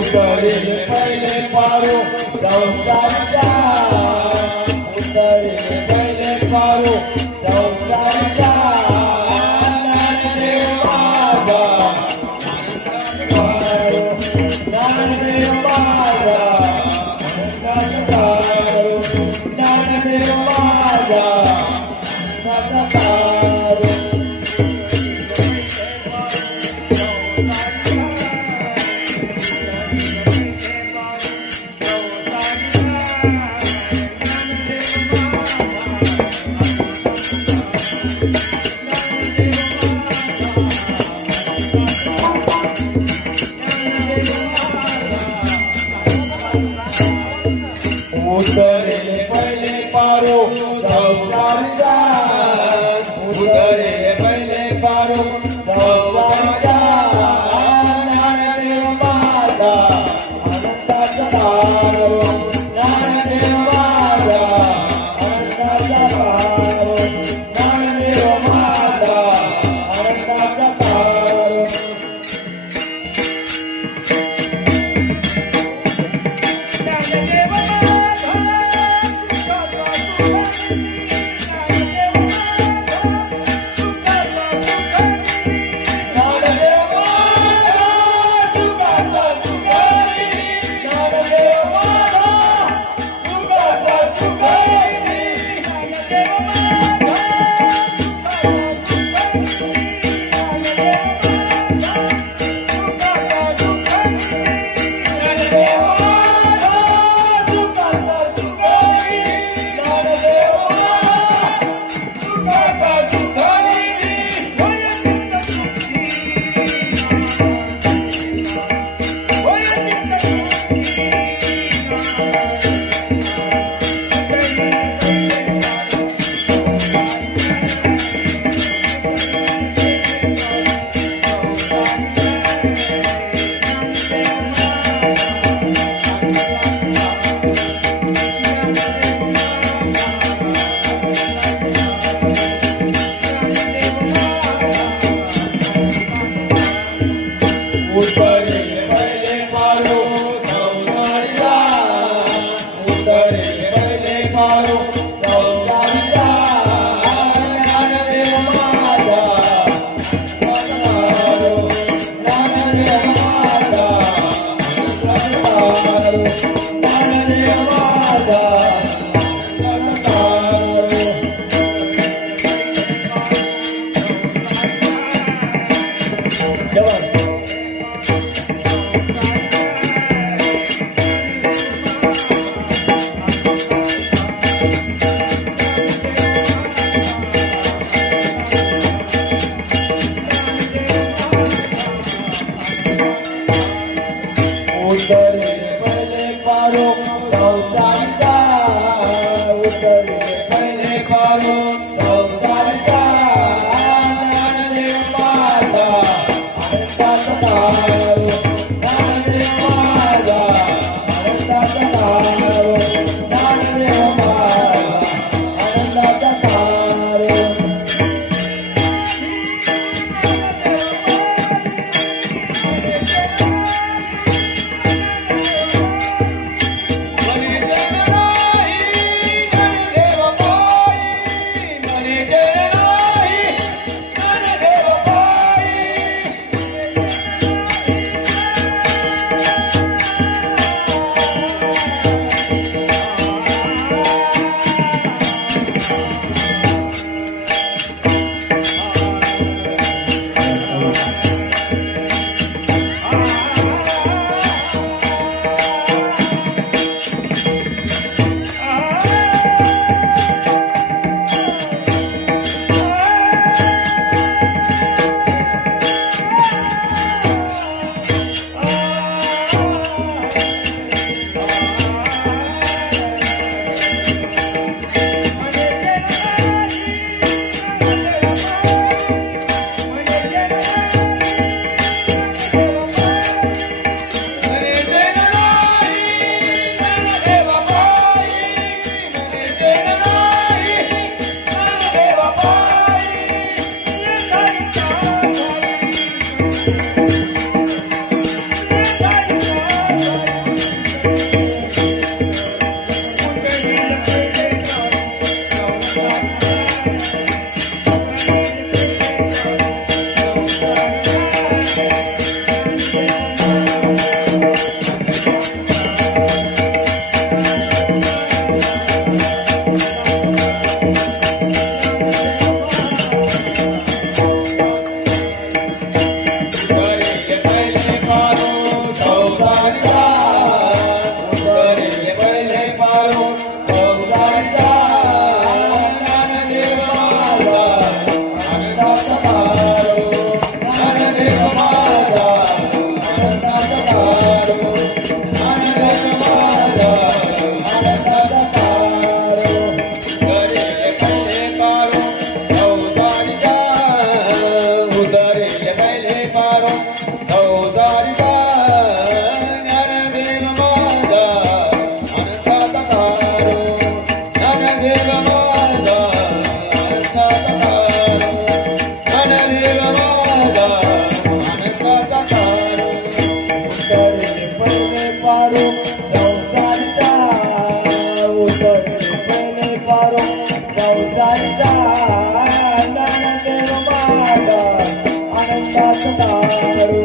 ઉતરીને પહેલે પારો સૌતારિકા ઉતરીને પહેલે પારો સૌતારિકા નાનદેવ બાબા નાનદેવ બાબા God. ભવતા ઉતરે ભલે કરો पारो गौशाला आनंदात